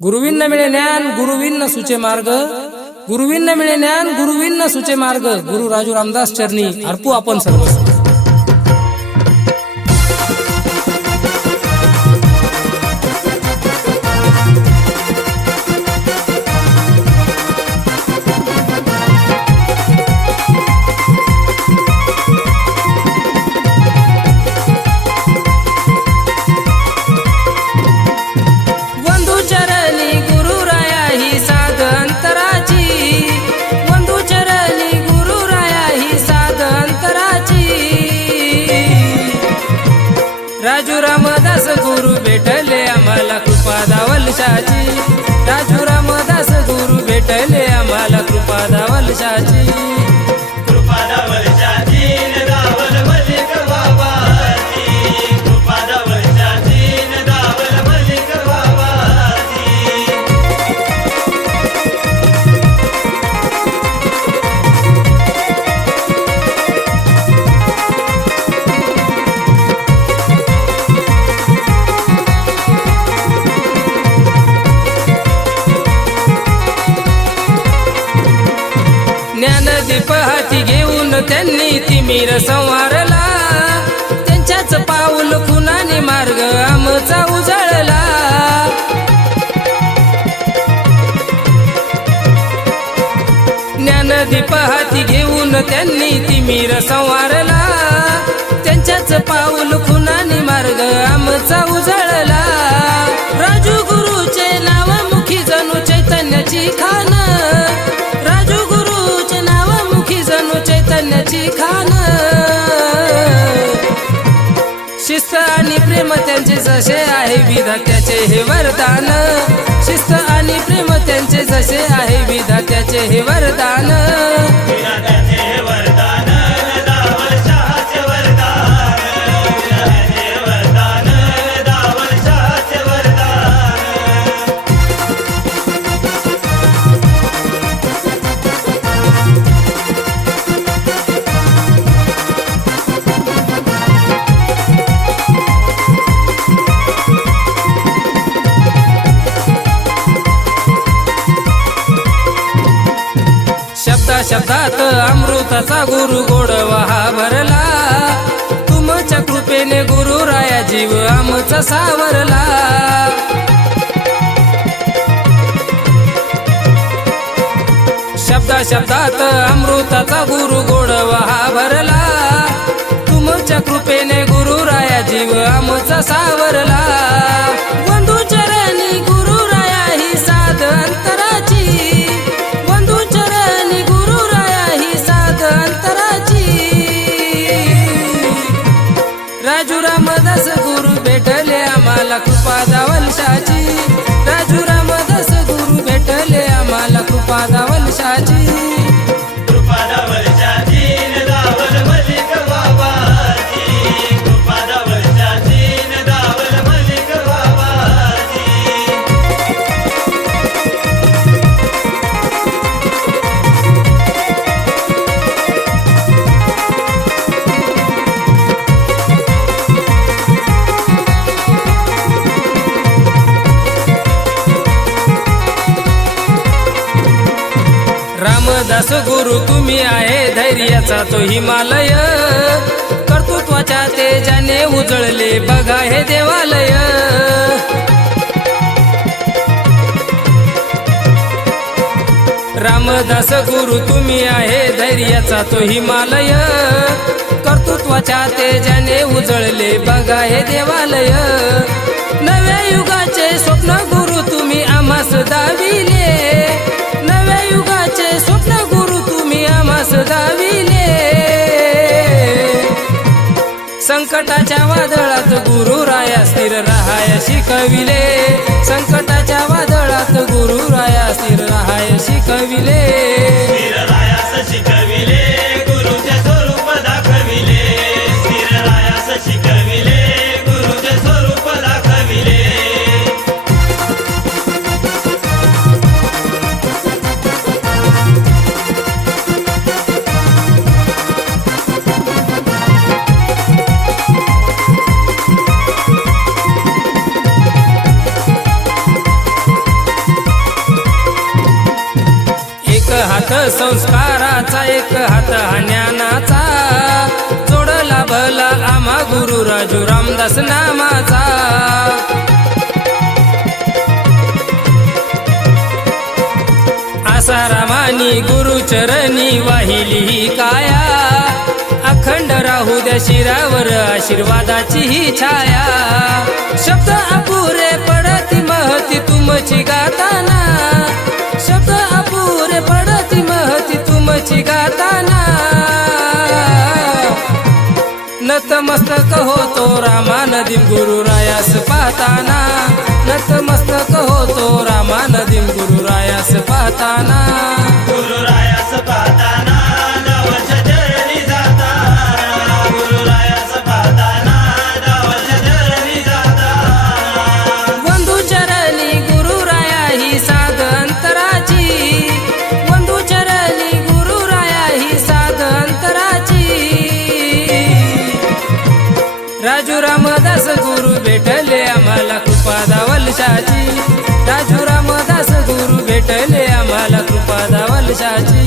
गुरुविन मिळे ज्ञान, गुरुविन सुचे मार्ग. गुरुविन मिळे ज्ञान, गुरुविन सुचे मार्ग. गुरु राजू रामदास चरणी अर्पू आपण सर्वस्व. राजू रामदास गुरु भेटले आम्हाला कृपा दावलशाची. राजू रामदास गुरु भेटले आम्हाला कृपा दावलशाची. कृपा दावलशाची दावल मलिक बाबाजी. कृपा दावलशाची दावल मलिक बाबाजी. ज्ञानदीप हाती घेऊन त्यांनी तिमिर संवारला. त्यांच्याच पाऊल खुनाने मार्ग आमचा उजळला. ज्ञानदीप हाती घेऊन त्यांनी तिमिर संवारला. त्यांच्याच पाऊल खुनाने मार्ग आमचा उजळला. राजू गुरुचे नाव मुखी जणू चैतन्याची खान. राजू गुरुचे नाव मुखी जणू चैतन्याची खान. शिस्त आणि प्रेम त्यांचे जसे आहे विधात्याचे हे वरदान. शिस्त आणि प्रेम त्यांचे जसे आहे विधात्याचे हे वरदान. विधात्याचे वरदान दावलशाचे वरदान. विधात्याचे वरदान दावलशाचे वरदान. शब्दात अमृताचा गुरु गोडवा हा भरला. तुमच्या कृपेने गुरु राया जीव आमचा सावरला. शब्दात अमृताचा गुरु गोडवा हा भरला. तुमच्या कृपेने गुरु राया जीव आमचा सावरला. वंदू चरणी गुरु राया ही साध अंतराची. वंदू चरणी गुरु राया ही साध अंतराची. राजू रामदास गुरु भेटले आम्हाला कृपा दावलशाची. राजू रामदास गुरु भेटले आम्हाला कृपा दावलशाची. कृपा दावलशाची दावल मलिक बाबाजी. कृपा दावलशाची दावल मलिक बाबाजी. रामदास गुरु तुम्ही आहे धैर्याचा तो हिमालय. कर्तृत्वाच्या तेजाने उजळले बघा हे देवालय. रामदास गुरु तुम्ही आहे धैर्याचा तो हिमालय. कर्तृत्वाच्या तेजाने उजळले बघा हे देवालय. नव्या युगाचे स्वप्न गुरु तुम्ही आम्हास दाविले. नव्या युगाचे स्वप्न गुरु तुम्ही आम्हास दाविले. संकटाच्या वादळात गुरु राया स्थिर राहाय शिकविले. संकटाच्या वादळात गुरु राया स्थिर राहाय शिकविले. स्थिर रायास शिकविले गुरुचे स्वरूप दाखविले. स्थिर रायास शिकविले गुरुचे स्वरूप दाखविले. हात संस्काराचा एक हात हा ज्ञानाचा जोडला भला आम्हा गुरु राजू रामदास नामाचा आसारामानी गुरु चरणी वाहिली ही काया अखंड राहू द्या शिरावर आशीर्वादाची ही छाया शब्द अपुरे पडती महती तुमची गाताना शब्द अपुरे पडती महती तुमची गाताना नतमस्तक होतो रामा नदीम गुरु रायास पाहताना नतमस्तक होतो रामा नदीम गुरु रायास पाहताना गुरु रायास पाहताना देवाच्या चरणी जाताना गुरु रायास पाहताना देवाच्या चरणी जाताना वंदू चरणी गुरु राया ही साध अंतराची वंदू चरणी गुरु राया ही साध अंतराची राजू रामदास गुरु भेटले आम्हाला कृपादा वलशाची राजू रामदास गुरु भेटले आम्हाला कृपादा वलशाची